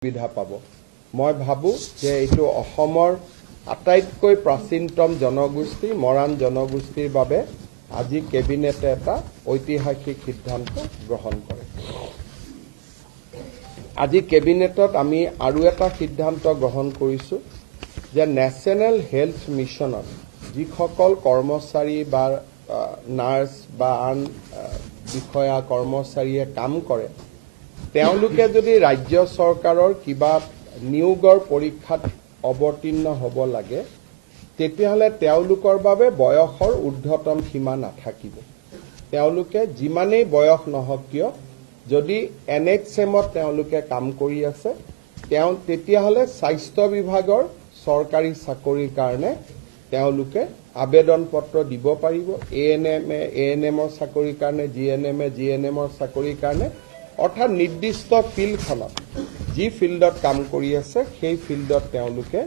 সুবিধা পাব। মই ভাবো যে এইটো অসমৰ আটাইতকৈ প্ৰাচীনতম জনগোষ্ঠী মৰাণ জনগোষ্ঠীৰ বাবে আজি কেবিনেটে এটা ঐতিহাসিক সিদ্ধান্ত গ্ৰহণ কৰে। আজি কেবিনেটত আমি আৰু এটা সিদ্ধান্ত গ্ৰহণ কৰিছোঁ যে নেশ্যনেল হেল্থ মিছনত যিসকল কৰ্মচাৰী বা নাৰ্ছ বা আন বিষয়া কৰ্মচাৰীয়ে কাম কৰে তেওঁলোকে যদি ৰাজ্য চৰকাৰৰ কিবা নিয়োগৰ পৰীক্ষাত অৱতীৰ্ণ হ'ব লাগে তেতিয়াহ'লে তেওঁলোকৰ বাবে বয়সৰ ঊৰ্ধ্বতম সীমা নাথাকিব। তেওঁলোকে যিমানেই বয়স নহওক কিয় যদি NHMত তেওঁলোকে কাম কৰি আছে তেতিয়াহ'লে স্বাস্থ্য বিভাগৰ চৰকাৰী চাকৰিৰ কাৰণে তেওঁলোকে আবেদন পত্ৰ দিব পাৰিব। ANMৰ চাকৰিৰ কাৰণে GNMৰ চাকৰিৰ কাৰণে অৰ্থাৎ নিৰ্দিষ্ট ফিল্ডখনত যি ফিল্ডত কাম কৰি আছে সেই ফিল্ডত তেওঁলোকে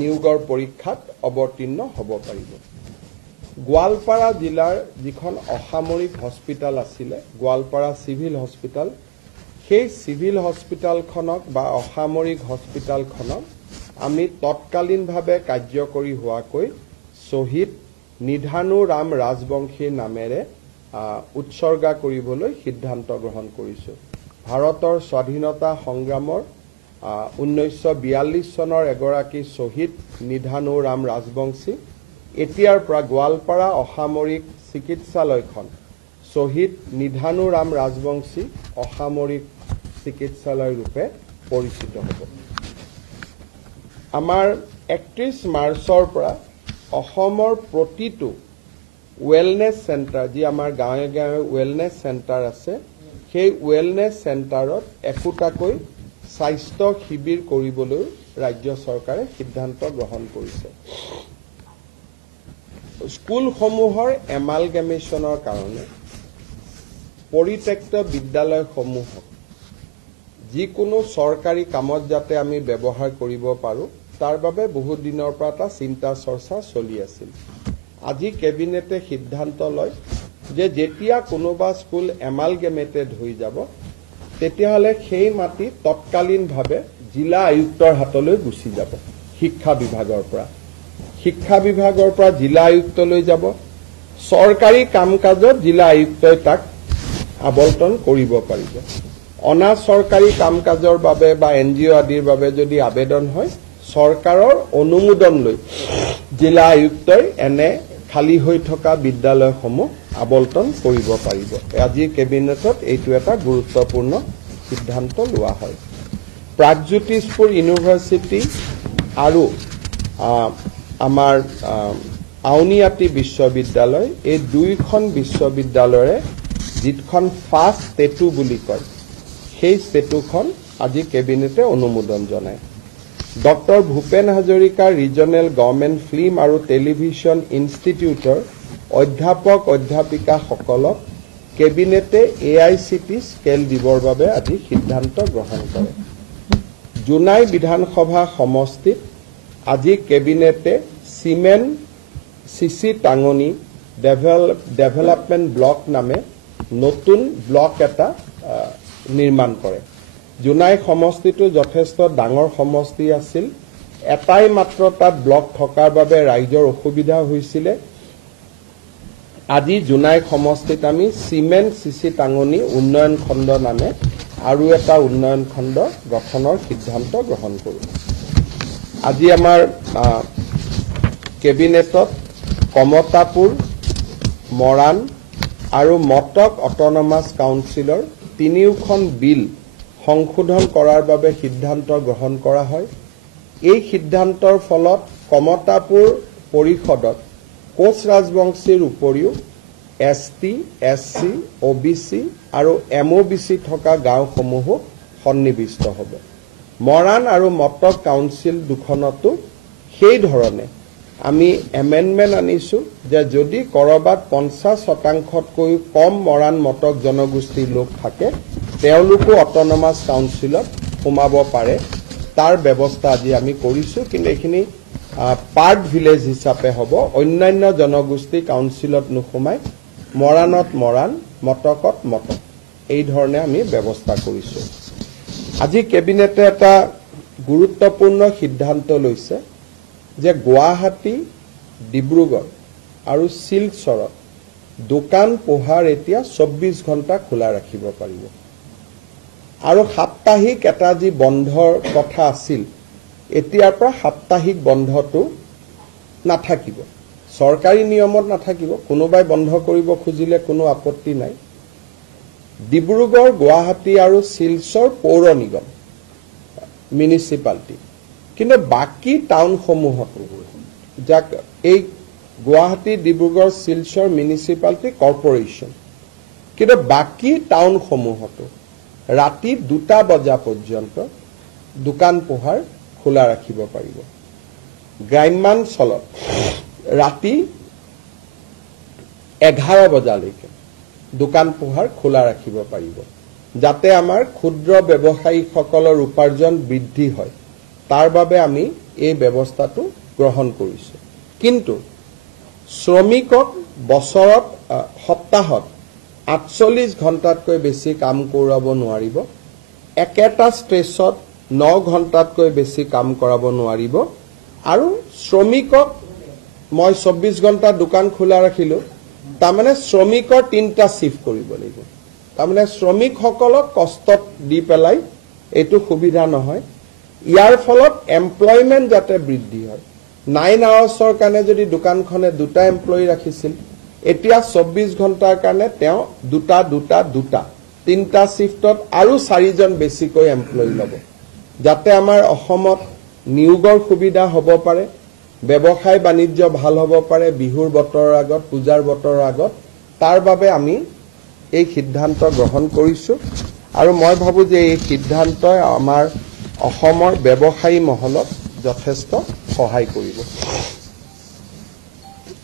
নিয়োগৰ পৰীক্ষাত অৱতীৰ্ণ হ'ব পাৰিব। গোৱালপাৰা জিলাৰ যিখন অসামৰিক হস্পিটেল আছিলে গোৱালপাৰা চিভিল হস্পিটেল সেই চিভিল হস্পিটেলখনক বা অসামৰিক হস্পিটেলখনক আমি তৎকালীনভাৱে কাৰ্যকৰী হোৱাকৈ শ্বহীদ নিধানু ৰাম ৰাজবংশীৰ নামেৰে উৎসৰ্গা কৰিবলৈ সিদ্ধান্ত গ্ৰহণ কৰিছোঁ। ভাৰতৰ স্বাধীনতা সংগ্ৰামৰ 1942 চনৰ এগৰাকী শ্বহীদ নিধানু ৰাম ৰাজবংশী এতিয়াৰ পৰা গোৱালপাৰা অসামৰিক চিকিৎসালয়খন শ্বহীদ নিধানু ৰাম ৰাজবংশী অসামৰিক চিকিৎসালয় ৰূপে পৰিচিত হ'ব। আমাৰ 31 মাৰ্চৰ পৰা অসমৰ প্ৰতিটো ৱেলনেছ চেণ্টাৰ যি আমাৰ গাঁৱে গাঁৱে ৱেলনেছ চেণ্টাৰ আছে সেই ৱেলনেছ চেণ্টাৰত একোটাকৈ স্বাস্থ্য শিবিৰ কৰিবলৈ ৰাজ্য চৰকাৰে সিদ্ধান্ত গ্ৰহণ কৰিছে। স্কুলসমূহৰ এমালগেমেশ্যনৰ কাৰণে পৰিত্যক্ত বিদ্যালয়সমূহক যিকোনো চৰকাৰী কামত যাতে আমি ব্যৱহাৰ কৰিব পাৰোঁ তাৰ বাবে বহুত দিনৰ পৰা এটা চিন্তা চৰ্চা চলি আছিল। আজি কেবিনেটে সিদ্ধান্ত লয় যে যেতিয়া কোনোবা স্কুল এমালগেমেটেড হৈ যাব তেতিয়াহ'লে সেই মাটি তৎকালীনভাৱে জিলা আয়ুক্তৰ হাতলৈ গুচি যাব। শিক্ষা বিভাগৰ পৰা জিলা আয়ুক্তলৈ যাব। চৰকাৰী কাম কাজত জিলা আয়ুক্তই তাক আবণ্টন কৰিব পাৰিব। অনা চৰকাৰী কাম কাজৰ বাবে বা NGO আদিৰ বাবে যদি আবেদন হয় চৰকাৰৰ অনুমোদন লৈ জিলা আয়ুক্তই এনে খালী হৈ থকা বিদ্যালয়সমূহ আবণ্টন কৰিব পাৰিব। আজি কেবিনেটত এইটো এটা গুৰুত্বপূৰ্ণ সিদ্ধান্ত লোৱা হয়। প্ৰাগজ্যোতিষপুৰ ইউনিভাৰ্চিটি আৰু আমাৰ আউনীআটী বিশ্ববিদ্যালয় এই দুইখন বিশ্ববিদ্যালয়ৰে যিখন ফাৰ্ষ্ট ষ্টেটু বুলি কয় সেই ষ্টেটুখন আজি কেবিনেটে অনুমোদন জনায়। Doctor Bhupen Hazarika regional government film আৰু টেলিভিছন ইনষ্টিটিউটৰ অধ্যাপক অধ্যাপিকাসকলক কেবিনেটে AICT স্কেল দিবৰ বাবে আজি সিদ্ধান্ত গ্ৰহণ কৰে। জোনাই বিধানসভা সমষ্টিত আজি কেবিনেটে চিমেণ্ট CC টাঙনি ডেভেলপমেণ্ট ব্লক নামে নতুন ব্লক এটা নিৰ্মাণ কৰে। জোনাই সমষ্টিটো যথেষ্ট ডাঙৰ সমষ্টি আছিল। এটাই মাত্ৰ তাত ব্লক থকাৰ বাবে ৰাইজৰ অসুবিধা হৈছিলে। আজি জোনাই সমষ্টিত আমি চিমেণ্ট CC টাঙনি উন্নয়ন খণ্ড নামে আৰু এটা উন্নয়ন খণ্ড গঠনৰ সিদ্ধান্ত গ্ৰহণ কৰোঁ। আজি আমাৰ কেবিনেটত কমতাপুৰ মৰাণ আৰু মটক অট'নমাছ কাউন্সিলৰ তিনিওখন বিল সংশোধন কৰাৰ বাবে সিদ্ধান্ত গ্ৰহণ কৰা হয়। এই সিদ্ধান্তৰ ফলত কমতাপুৰ পৰিষদত কোচ ৰাজবংশীৰ উপৰিও ST, SC, OBC আৰু MOBC থকা গাঁওসমূহো সন্নিৱিষ্ট হ'ব। মৰাণ আৰু মটক কাউন্সিল দুখনতো সেই ধৰণে আমি এমেণ্ডমেণ্ট আনিছোঁ যে যদি ক'ৰবাত 50% কম মৰাণ মটক জনগোষ্ঠীৰ লোক থাকে তেওঁলোকো অট'নমাছ কাউন্সিলত সোমাব পাৰে তাৰ ব্যৱস্থা আজি আমি কৰিছোঁ। কিন্তু এইখিনি পাৰ্ট ভিলেজ হিচাপে হ'ব। অন্যান্য জনগোষ্ঠী কাউন্সিলত নোসোমাই মৰাণত মৰাণ মটকত মটক এই ধৰণে আমি ব্যৱস্থা কৰিছো আজি কেবিনেটে এটা গুৰুত্বপূৰ্ণ সিদ্ধান্ত লৈছে যে গুৱাহাটী ডিব্ৰুগড় আৰু শিলচৰত দোকান পোহাৰ এতিয়া 24 ঘণ্টা খোলা ৰাখিব পাৰিব আৰু সাপ্তাহিক এটা যি বন্ধৰ কথা আছিল এতিয়াৰ পৰা সাপ্তাহিক বন্ধটো নাথাকিব চৰকাৰী নিয়মত নাথাকিব কোনোবাই বন্ধ কৰিব খুজিলে কোনো আপত্তি নাই ডিব্ৰুগড় গুৱাহাটী আৰু শিলচৰ পৌৰ নিগম মিউনিচিপালিটি কিন্তু বাকি টাউনসমূহত যাক এই গুৱাহাটী ডিব্ৰুগড় শিলচৰ মিউনিচিপালিটি কৰ্পোৰেচন কিন্তু বাকি টাউনসমূহত ৰাতি 2টা বজা পৰ্যন্ত দোকান পোহাৰ খোলা ৰাখিব পাৰিব গ্ৰাম্যাঞ্চলত ৰাতি 11 বজালৈকে দোকান পোহাৰ খোলা ৰাখিব পাৰিব যাতে আমাৰ ক্ষুদ্ৰ ব্যৱসায়ীসকলৰ উপাৰ্জন বৃদ্ধি হয় তাৰ বাবে আমি এই ব্যৱস্থাটো গ্ৰহণ কৰিছো কিন্তু শ্ৰমিকক বছৰত সপ্তাহত 48 ঘণ্টাতকৈ বেছি কাম কৰাব নোৱাৰিব একেটা ষ্ট্ৰেচত 9 ঘণ্টাতকৈ বেছি কাম কৰাব নোৱাৰিব আৰু শ্ৰমিকক মই 24 ঘণ্টা দোকান খোলা ৰাখিলো তাৰমানে শ্ৰমিকৰ 3টা শিফট কৰিব লাগিব তাৰমানে শ্ৰমিকসকলক কষ্টত দি পেলাই এটো সুবিধা নহয় ইয়াৰ ফলত এমপ্লয়মেন্ট যাতে বৃদ্ধি হয় 9 আৱাৰ্ছৰ কাৰণে যদি দোকানখনে 2টা এমপ্লয়ী ৰাখিছিল এতিয়া 24 ঘণ্টাৰ কাৰণে তেওঁ 2টা 3টা শিফটত আৰু 4জন বেছিকৈ এমপ্লয়ী ল'ব যাতে আমাৰ অসমত নিয়োগৰ সুবিধা হ'ব পাৰে ব্যৱসায় বাণিজ্য ভাল হ'ব পাৰে বিহুৰ বতৰৰ আগত পূজাৰ বতৰৰ আগত তাৰ বাবে আমি এই সিদ্ধান্ত গ্ৰহণ কৰিছো আৰু মই ভাবো যে এই সিদ্ধান্তই আমাৰ অসমৰ ব্যৱসায়ী মহলত যথেষ্ট সহায় কৰিব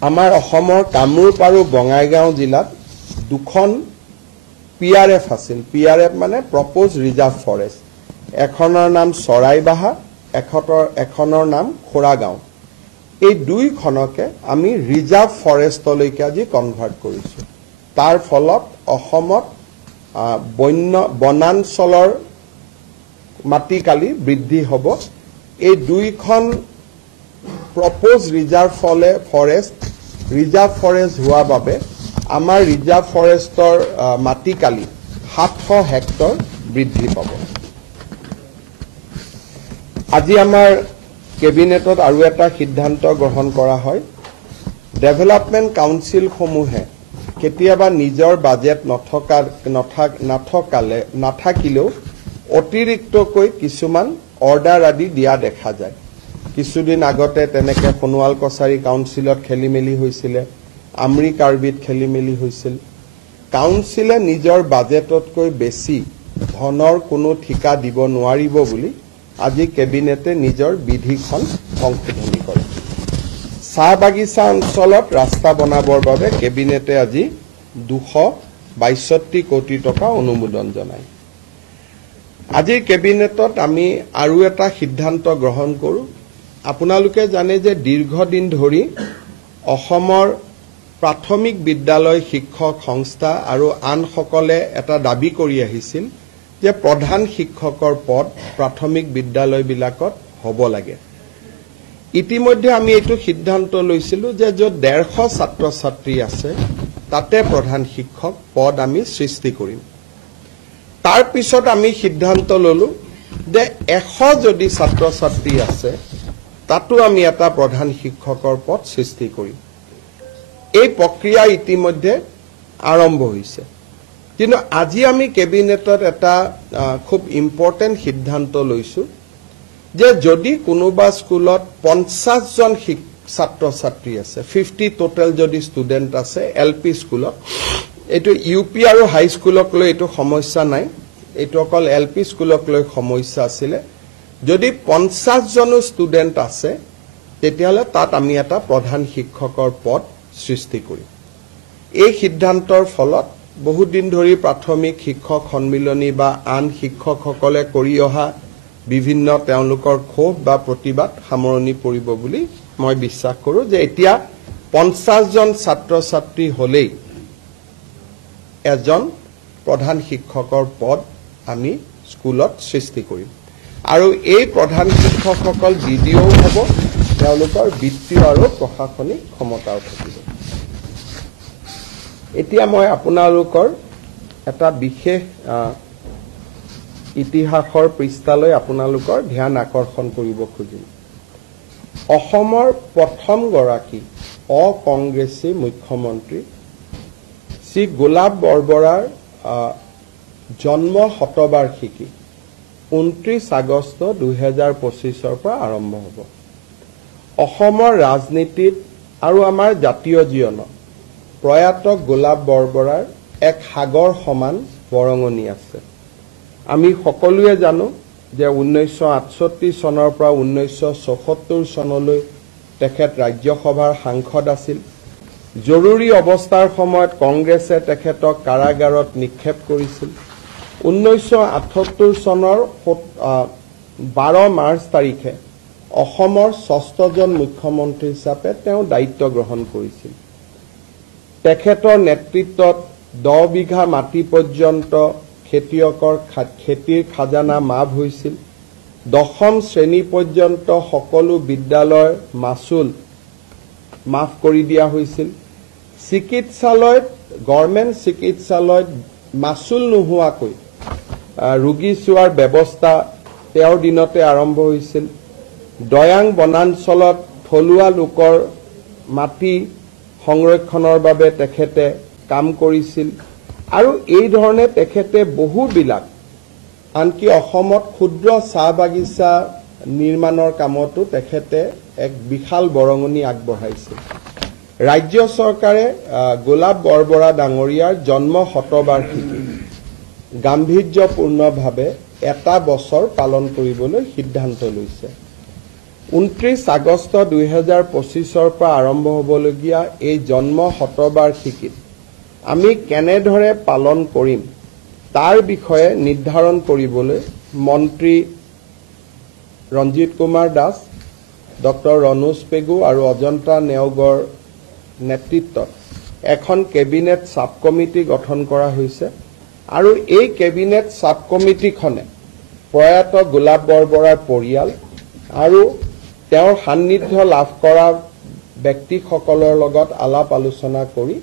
আমাৰ অসমৰ কামৰূপ আৰু বঙাইগাঁও জিলাত দুখন পিআৰএফ আছিল পিআৰএফ মানে প্ৰপ'জ ৰিজাৰ্ভ ফৰেষ্ট এখনৰ নাম চৰাইবাহা এখনৰ নাম খোৰাগাঁও এই দুইখনকে আমি ৰিজাৰ্ভ ফৰেষ্টলৈকে আজি কনভাৰ্ট কৰিছো তাৰ ফলত অসমত বনাঞ্চলৰ মাটিকালি বৃদ্ধি হ'ব এই দুইখন প্ৰপ'জ ৰিজাৰ্ভ ফৰেষ্ট হোৱা বাবে আমাৰ ৰিজাৰ্ভ ফৰেষ্টৰ মাটিকালি 700 হেক্টৰ বৃদ্ধি পাব আজি আমাৰ কেবিনেটত আৰু এটা সিদ্ধান্ত গ্ৰহণ কৰা হয় ডেভেলপমেন্ট কাউন্সিল সমূহে কেতিয়াবা নিজৰ বাজেট নাথাকিলেও অতিৰিক্তকৈ কিছুমান অৰ্ডাৰ আদি দিয়া দেখা যায় কিছুদিন আগতে তেনেকে সোণোৱাল কছাৰী কাউন্সিলত খেলিমেলি হৈছিল আমৰি কাৰ্বিত খেলিমেলি হৈছিল কাউন্সিলে নিজৰ বাজেটতকৈ বেছি ধনৰ কোনো ঠিকা দিব নোৱাৰিব বুলি আজি কেবিনেটে নিজৰ বিধিখন সংশোধনী কৰে চাহ বাগিচা অঞ্চলত ৰাস্তা বনাবৰ বাবে কেবিনেটে আজি 262 কোটি টকা অনুমোদন জনায় আজি কেবিনেটত আমি আৰু এটা সিদ্ধান্ত গ্ৰহণ কৰো আপোনালোকে জানে যে দীৰ্ঘদিন ধৰি অসমৰ প্ৰাথমিক বিদ্যালয় শিক্ষক সংস্থা আৰু আনসকলে এটা দাবী কৰি আহিছিল যে প্ৰধান শিক্ষকৰ পদ প্ৰাথমিক বিদ্যালয়বিলাকত হ'ব লাগে ইতিমধ্যে আমি এইটো সিদ্ধান্ত লৈছিলো যে য'ত 150 ছাত্ৰ ছাত্ৰী আছে তাতে প্ৰধান শিক্ষক পদ আমি সৃষ্টি কৰিম তাৰ পিছত আমি সিদ্ধান্ত ললো যে 100 যদি ছাত্ৰ ছাত্ৰী আছে তাতো আমি এটা প্ৰধান শিক্ষকৰ পদ সৃষ্টি কৰিম এই প্ৰক্ৰিয়া ইতিমধ্যে আৰম্ভ হৈছে কিন্তু আজি আমি কেবিনেটত এটা খুব ইম্পৰ্টেন্ট সিদ্ধান্ত লৈছো যে যদি কোনোবা স্কুলত 50 জন ছাত্ৰ ছাত্ৰী আছে 50 টোটাল যদি ষ্টুডেন্ট আছে এলপি স্কুলত এটো ইউপি আৰু হাই স্কুলক লৈ এটো সমস্যা নাই এটো অকল এলপি স্কুলক লৈ সমস্যা আছিল যদি 50 জন ষ্টুডেন্ট আছে তেতিয়ালে তাত আমি এটা প্ৰধান শিক্ষকৰ পদ সৃষ্টি কৰিম এই সিদ্ধান্তৰ ফলত বহু দিন ধৰি প্ৰাথমিক শিক্ষক সন্মিলনী বা আন শিক্ষকসকলে কৰি অহা বিভিন্ন তেওঁলোকৰ ক্ষোভ বা প্ৰতিবাদ সামৰণি পৰিব বুলি মই বিশ্বাস কৰো যে এতিয়া 50 জন ছাত্ৰ ছাত্ৰী হলেই এজন প্ৰধান শিক্ষকৰ পদ আমি স্কুলত সৃষ্টি কৰিম আৰু এই প্ৰধান শিক্ষকসকল ডিডিও হ'ব তেওঁলোকৰ বিত্তীয় আৰু প্ৰশাসনিক ক্ষমতাও থাকিব এতিয়া মই আপোনালোকৰ এটা বিশেষ ইতিহাসৰ পৃষ্ঠালৈ আপোনালোকৰ ধ্যান আকৰ্ষণ কৰিব খুজিম অসমৰ প্ৰথম গৰাকী অকংগ্ৰেছী মুখ্যমন্ত্ৰী শ্ৰী গোলাপ বৰবৰাৰ জন্ম শতবাৰ্ষিকী 29 আগষ্ট 2025 পৰা আৰম্ভ হ'ব অসমৰ ৰাজনীতিত আৰু আমাৰ জাতীয় জীৱনত প্ৰয়াত গোলাপ বৰবৰাৰ এক সাগৰ সমান বৰঙণি আছে আমি সকলোৱে জানো যে 1968 চনৰ পৰা 1974 চনলৈ তেখেত ৰাজ্যসভাৰ সাংসদ আছিল জৰুৰী অৱস্থাৰ সময়ত কংগ্ৰেছে তেখেতক কাৰাগাৰত নিক্ষেপ কৰিছিল 1978 চনৰ 12 মাৰ্চ তাৰিখে অসমৰ 6জন মুখ্যমন্ত্ৰী হিচাপে তেওঁ দায়িত্ব গ্ৰহণ কৰিছিল তেখেতৰ নেতৃত্বত 10 বিঘা মাটি পৰ্যন্ত খেতিয়কৰ খেতিৰ খাজানা মাফ হৈছিল 10ম শ্ৰেণী পৰ্যন্ত সকলো বিদ্যালয়ৰ মাচুল মাফ কৰি দিয়া হৈছিল চিকিৎসালয়ত গভৰ্ণমেণ্ট চিকিৎসালয়ত মাচুল নোহোৱাকৈ ৰোগী চোৱাৰ ব্যৱস্থা তেওঁৰ দিনতে আৰম্ভ হৈছিল দয়াং বনাঞ্চলত থলুৱা লোকৰ মাটি সংৰক্ষণৰ বাবে তেখেতে কাম কৰিছিল আৰু এই ধৰণে তেখেতে বহুবিলাক আনকি অসমত ক্ষুদ্ৰ চাহ বাগিচা নিৰ্মাণৰ কামতো তেখেতে এক বিশাল বৰঙণি আগবঢ়াইছিল ৰাজ্য চৰকাৰে গোলাপ বৰবৰা ডাঙৰীয়াৰ জন্ম শতবাৰ্ষিকী গাম্ভীৰ্যপূৰ্ণভাৱে এটা বছৰ পালন কৰিবলৈ সিদ্ধান্ত লৈছে 29 আগষ্ট 2025 পৰা আৰম্ভ হ'বলগীয়া এই জন্ম শতবাৰ্ষিকীত আমি কেনেদৰে পালন কৰিম তাৰ বিষয়ে নিৰ্ধাৰণ কৰিবলৈ মন্ত্ৰী ৰঞ্জিত কুমাৰ দাস ডক্টৰ ৰনোজ পেগু আৰু অজন্তা নেওগৰ নেতৃত্বত এখন কেবিনেট সাব কমিটি গঠন কৰা হৈছে আৰু এই কেবিনেট সাব কমিটিখনে প্ৰয়াত গোলাপ বৰবৰাৰ পৰিয়াল আৰু তেওঁৰ সান্নিধ্য লাভ কৰা ব্যক্তিসকলৰ লগত আলাপ আলোচনা কৰি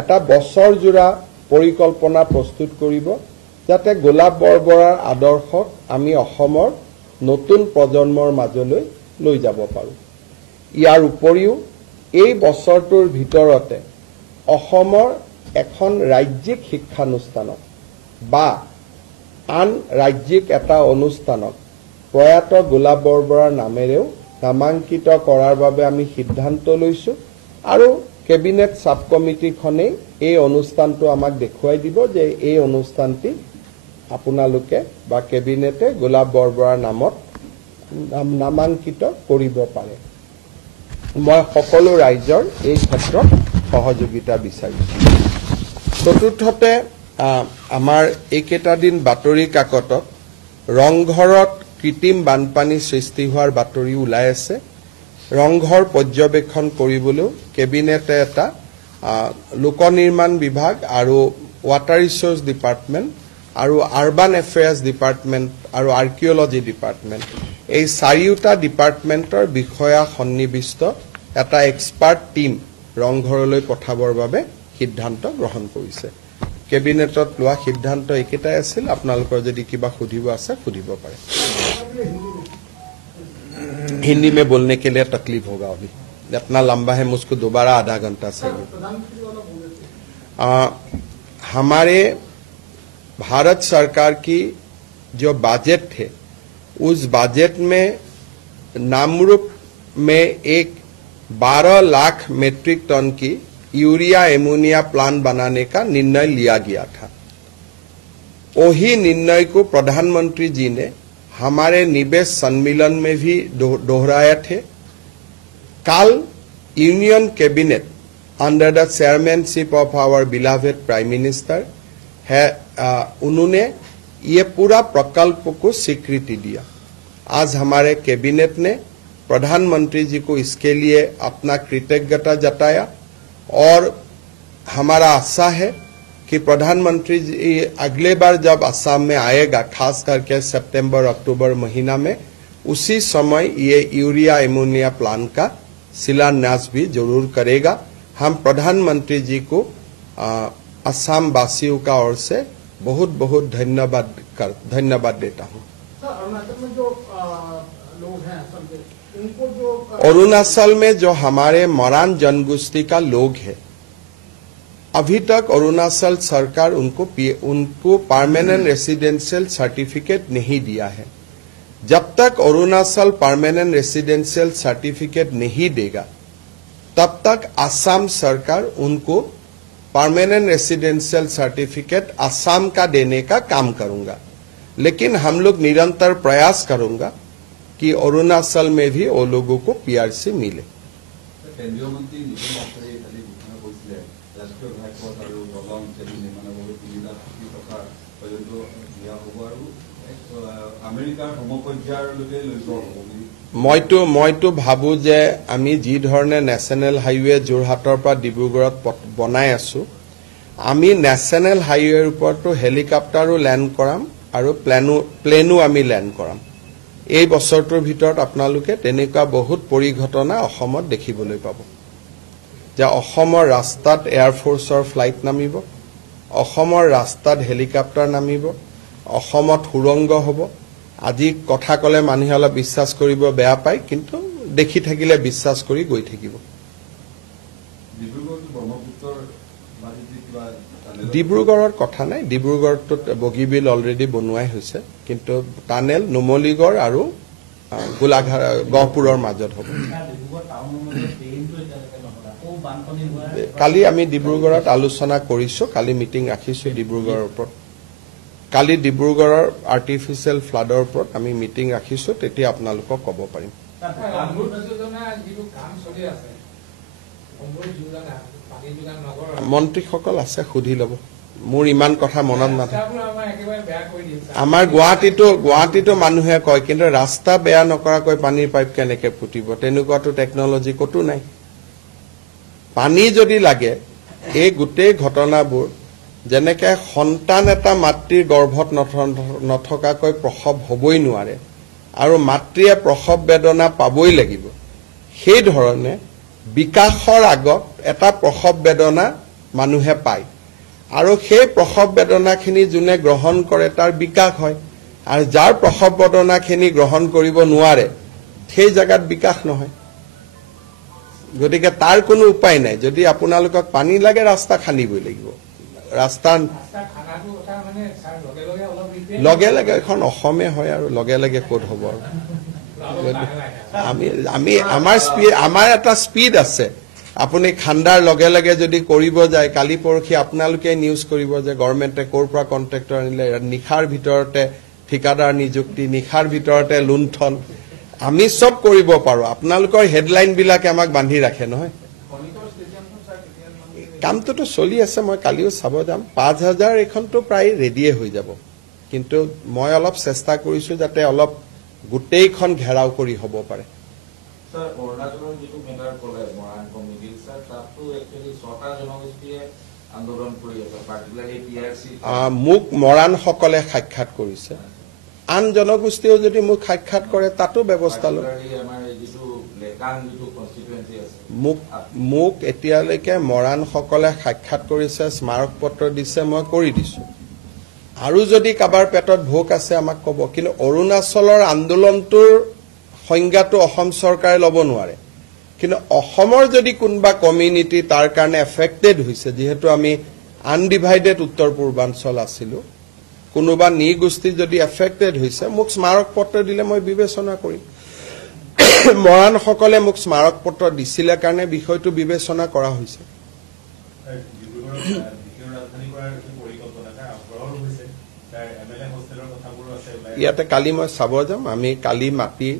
এটা বছৰজোৰা পৰিকল্পনা প্ৰস্তুত কৰিব যাতে গোলাপ বৰবৰাৰ আদৰ্শক আমি অসমৰ নতুন প্ৰজন্মৰ মাজলৈ লৈ যাব পাৰোঁ ইয়াৰ উপৰিও এই বছৰটোৰ ভিতৰতে অসমৰ এখন ৰাজ্যিক শিক্ষানুষ্ঠানক বা আন ৰাজ্যিক এটা অনুষ্ঠানক প্ৰয়াত গোলাপ বৰবৰাৰ নামেৰেও নামাঙ্কিত কৰাৰ বাবে আমি সিদ্ধান্ত লৈছো আৰু কেবিনেট সাব কমিটিখনে এই অনুষ্ঠানটো আমাক দেখুৱাই দিব যে এই অনুষ্ঠানটি আপোনালোকে বা কেবিনেটে গোলাপ বৰবৰাৰ নামত নামাঙ্কিত কৰিব পাৰে মই সকলো ৰাজ্যৰ এই ক্ষেত্ৰত সহযোগিতা বিচাৰিছো চতুৰ্থতে আমাৰ এইকেইটা দিন বাতৰি কাকতত ৰংঘৰত কৃত্ৰিম বানপানী সৃষ্টি হোৱাৰ বাতৰি ওলাই আছে ৰংঘৰ পৰ্যবেক্ষণ কৰিবলৈ কেবিনেটে এটা লোক নিৰ্মাণ বিভাগ আৰু ৱাটাৰ ৰিসোৰ্স ডিপাৰ্টমেণ্ট আৰু আৰবান এফেয়াৰ্স ডিপাৰ্টমেণ্ট আৰু আৰ্কিঅলজি ডিপাৰ্টমেণ্ট এই চাৰিওটা ডিপাৰ্টমেণ্টৰ বিষয়া সন্নিবিষ্ট এটা এক্সপাৰ্ট টিম ৰংঘৰলৈ পঠাবৰ বাবে সিদ্ধান্ত গ্ৰহণ কৰিছে কেবিনেটত লোৱা সিদ্ধান্ত একেটাই আছিল আপোনালোকৰ যদি কিবা সুধিব আছে সুধিব পাৰে हिंदी में बोलने के लिए तकलीफ होगा अभी इतना लंबा है मुझको दोबारा आधा घंटा चाहिए हमारे भारत सरकार की जो बजट थे उस बजट में नामरूप में एक 12 लाख मेट्रिक टन की यूरिया एमोनिया प्लांट बनाने का निर्णय लिया गया था वही निर्णय को प्रधानमंत्री जी ने हमारे निवेश सम्मेलन में भी दोहराया थे कल union cabinet under the chairmanship of our beloved prime minister है उन्होंने ये पूरा प्रकल्प को स्वीकृति दिया आज हमारे कैबिनेट ने प्रधानमंत्री जी को इसके लिए अपना कृतज्ञता जताया और हमारा आशा है कि प्रधानमंत्री जी अगले बार जब असम में आएगा, खास करके सितंबर अक्टूबर महीना में, उसी समय ये यूरिया एमोनिया प्लांट का शिलान्यास भी जरूर करेगा। हम प्रधानमंत्री जी को असम वासियों का ओर से बहुत बहुत धन्यवाद देता हूँ। अरुणाचल में जो लोग हैं उनको जो अरुणाचल में जो हमारे मरान जनगोष्ठी का लोग है, अभी तक अरुणाचल सरकार उनको परमानेंट रेसिडेंशियल सर्टिफिकेट नहीं दिया है। जब तक अरुणाचल परमानेंट रेसिडेंशियल सर्टिफिकेट नहीं देगा, तब तक असम सरकार उनको परमानेंट रेसिडेंशियल सर्टिफिकेट असम का देने का काम करूंगा। लेकिन हम लोग निरंतर प्रयास करूंगा कि अरुणाचल में भी वो लोगों को पीआरसी मिले। केंद्रीय मंत्री नितिन गडकरी खाली घोषणा কৰিছিলে ৰাষ্ট্ৰীয় ঘাইপথ আৰু দলং ইত্যাদি নিৰ্মাণৰ বাবে 3 লাখ কোটি টকা পৰ্যন্ত দিয়া হ'ব আৰু আমেৰিকাৰ সমপৰ্যায়লৈকে লৈ যোৱা হ'ব বুলি মইতো ভাবো যে আমি যি ধৰণে নেশ্যনেল হাইৱে যোৰহাটৰ পৰা ডিব্ৰুগড়ত বনাই আছো, আমি নেশ্যনেল হাইৱেৰ ওপৰতো হেলিকপ্টাৰো লেণ্ড কৰাম আৰু প্লেনো আমি লেণ্ড কৰাম। এই বছৰটোৰ ভিতৰত আপোনালোকে তেনেকুৱা বহুত পৰিঘটনা অসমত দেখিবলৈ পাব, যে অসমৰ ৰাস্তাত এয়াৰফোৰ্চৰ ফ্লাইট নামিব, অসমৰ ৰাস্তাত হেলিকপ্টাৰ নামিব, অসমত সুৰংগ হ'ব। আজি কথা কলে মানুহে অলপ বিশ্বাস কৰিব বেয়া পায়, কিন্তু দেখি থাকিলে বিশ্বাস কৰি গৈ থাকিব। ডিব্ৰুগড়ৰ কথা নাই, ডিব্ৰুগড়টোত বগীবিল অলৰেডি বনোৱাই হৈছে, কিন্তু টানেল নুমলীগড় আৰু গোলাঘাট গহপুৰৰ মাজত হ'ব। কালি আমি ডিব্ৰুগড়ত আলোচনা কৰিছো, কালি মিটিং ৰাখিছো ডিব্ৰুগড়ৰ ওপৰত। কালি ডিব্ৰুগড়ৰ আৰ্টিফিচিয়েল ফ্লাডৰ ওপৰত আমি মিটিং ৰাখিছো, তেতিয়া আপোনালোকক ক'ব পাৰিম। মন্ত্ৰীসকল আছে, সুধি ল'ব, মোৰ ইমান কথা মনত নাথাকে। আমাৰ গুৱাহাটীতো মানুহে কয়, কিন্তু ৰাস্তা বেয়া নকৰাকৈ পানীৰ পাইপ কেনেকে ফুটিব? তেনেকুৱাতো টেকনলজি ক'তো নাই। পানী যদি লাগে, এই গোটেই ঘটনাবোৰ যেনেকে সন্তান এটা মাতৃৰ গৰ্ভত নথকাকৈ প্ৰসৱ হ'বই নোৱাৰে আৰু মাতৃয়ে প্ৰসৱ বেদনা পাবই লাগিব, সেই ধৰণে বিকাশৰ আগত এটা প্ৰসৱ বেদনা মানুহে পায়, আৰু সেই প্ৰসৱ বেদনাখিনি যোনে গ্ৰহণ কৰে তাৰ বিকাশ হয়, আৰু যাৰ প্ৰসৱ বেদনাখিনি গ্ৰহণ কৰিব নোৱাৰে সেই জাগাত বিকাশ নহয়। গতিকে তাৰ কোনো উপায় নাই। যদি আপোনালোকক পানী লাগে, ৰাস্তা খান্দিবই লাগিব। ৰাস্তা লগে লগে এখন অসমে হয়, আৰু লগে লগে ক'ত হ'ব? আমাৰ এটা স্পীড আছে। আপুনি খান্দাৰ লগে লগে যদি কৰিব যায়, কালি পৰহি আপোনালোকে নিউজ কৰিব যে গভৰ্ণমেণ্টে ক'ৰ পৰা কণ্ট্ৰেক্টৰ আনিলে, নিশাৰ ভিতৰতে ঠিকাদাৰ নিযুক্তি, নিশাৰ ভিতৰতে লুণ্ঠন। আমি চব কৰিব পাৰোঁ, আপোনালোকৰ হেডলাইনবিলাকে আমাক বান্ধি ৰাখে নহয়। কামটোতো চলি আছে, মই কালিও চাব যাম। 5000 এইখনতো প্ৰায় ৰেডিয়ে হৈ যাব, কিন্তু মই অলপ চেষ্টা কৰিছোঁ যাতে অলপ গোটেইখন ঘেৰাও কৰি হ'ব পাৰে। মোক মৰাণসকলে সাক্ষাৎ কৰিছে, আন জনগোষ্ঠীয়েও যদি মোক সাক্ষাৎ কৰে তাতো ব্যৱস্থা লম। মোক এতিয়ালৈকে মৰাণসকলে সাক্ষাৎ কৰিছে, স্মাৰক পত্ৰ দিছে, মই কৰি দিছো। আৰু যদি কাৰোবাৰ পেটত ভোক আছে আমাক ক'ব, কিন্তু অৰুণাচলৰ আন্দোলনটোৰ সংজ্ঞাটো অসম চৰকাৰে ল'ব নোৱাৰে। কিন্তু অসমৰ যদি কোনোবা কমিউনিটি তাৰ কাৰণে এফেক্টেড হৈছে, যিহেতু আমি আনডিভাইডেড উত্তৰ পূৰ্বাঞ্চল আছিলো, কোনোবা নৃগোষ্ঠী যদি এফেক্টেড হৈছে, মোক স্মাৰক পত্ৰ দিলে মই বিবেচনা কৰিম। মৰাণসকলে মোক স্মাৰক পত্ৰ দিছিলে কাৰণে বিষয়টো বিবেচনা কৰা হৈছে। ইয়াতে কালি মই চাব যাম, আমি কালি মাটি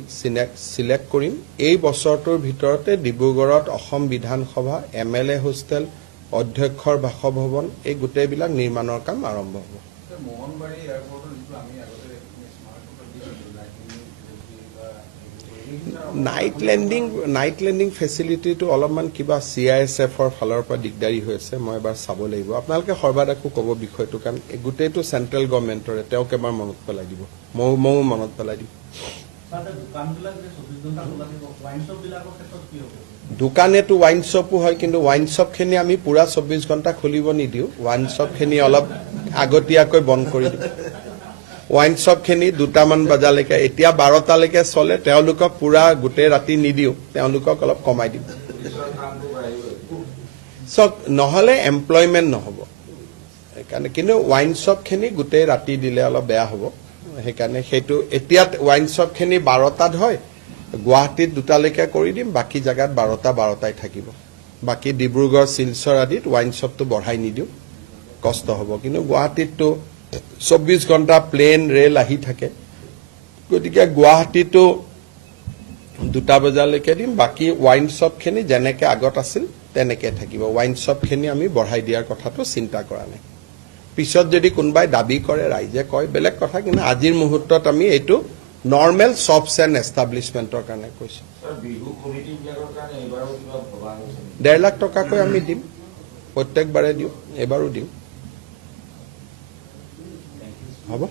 চিলেক্ট কৰিম। এই বছৰটোৰ ভিতৰতে ডিব্ৰুগড়ত অসম বিধানসভা, MLA হোষ্টেল, অধ্যক্ষৰ বাসভৱন, এই গোটেইবিলাক নিৰ্মাণৰ কাম আৰম্ভ হ'ব। মোহনবাৰী এয়াৰপৰ্টৰ যিটো আমি আগতে স্মাৰক পত্ৰ দিছিলোঁ, নাইট লেণ্ডিং ফেচিলিটিটো অলপমান কিবা CISFৰ ফালৰ পৰা দিগদাৰী হৈ আছে মই এবাৰ চাব লাগিব আপোনালোকে সৰ্বাধিকো ক'ব বিষয়টো কাৰণ গোটেইটো চেণ্ট্ৰেল গভৰ্ণমেণ্টৰে তেওঁক এবাৰ মনত পেলাই দিব ময়ো মনত পেলাই দিম দোকানেতো ৱাইন শ্বপো হয় কিন্তু ৱাইন শ্বপখিনি আমি পুৰা 24 ঘণ্টা খুলিব নিদিওঁ ৱাইন শ্বপখিনি অলপ আগতীয়াকৈ বন্ধ কৰি দিওঁ ৱাইন শ্বপখিনি 2টামান বজালৈকে এতিয়া 12টালৈকে চলে তেওঁলোকক পুৰা গোটেই ৰাতি নিদিওঁ তেওঁলোকক অলপ কমাই দিম চক নহলে এমপ্লয়মেণ্ট নহব সেইকাৰণে কিন্তু ৱাইন শ্বপখিনি গোটেই ৰাতি দিলে অলপ বেয়া হ'ব সেইকাৰণে সেইটো এতিয়া ৱাইন শ্বপখিনি 12টাত হয় গুৱাহাটীত 2টালৈকে কৰি দিম বাকি জায়গাত 12টাই থাকিব বাকি ডিব্ৰুগড় শিলচৰ আদিত ৱাইন শ্বপটো বঢ়াই নিদিওঁ কষ্ট হ'ব কিন্তু গুৱাহাটীতটো 24 ঘণ্টা প্লেন ৰেল আহি থাকে গতিকে গুৱাহাটীতো 2টা বজালৈকে দিম বাকি ৱাইন শ্বপখিনি যেনেকে আগত আছিল তেনেকে থাকিব ৱাইন শ্বপখিনি আমি বঢ়াই দিয়াৰ কথাটো চিন্তা কৰা নাই পিছত যদি কোনোবাই দাবী কৰে ৰাইজে কয় বেলেগ কথা কিন্তু আজিৰ মুহূৰ্তত আমি এইটো নৰ্মেল শ্বপছ এণ্ড এষ্টাব্লিছমেণ্টৰ কাৰণে কৈছো 1.5 লাখ টকাকৈ আমি দিম প্ৰত্যেকবাৰে দিওঁ এবাৰো দিওঁ হ'ব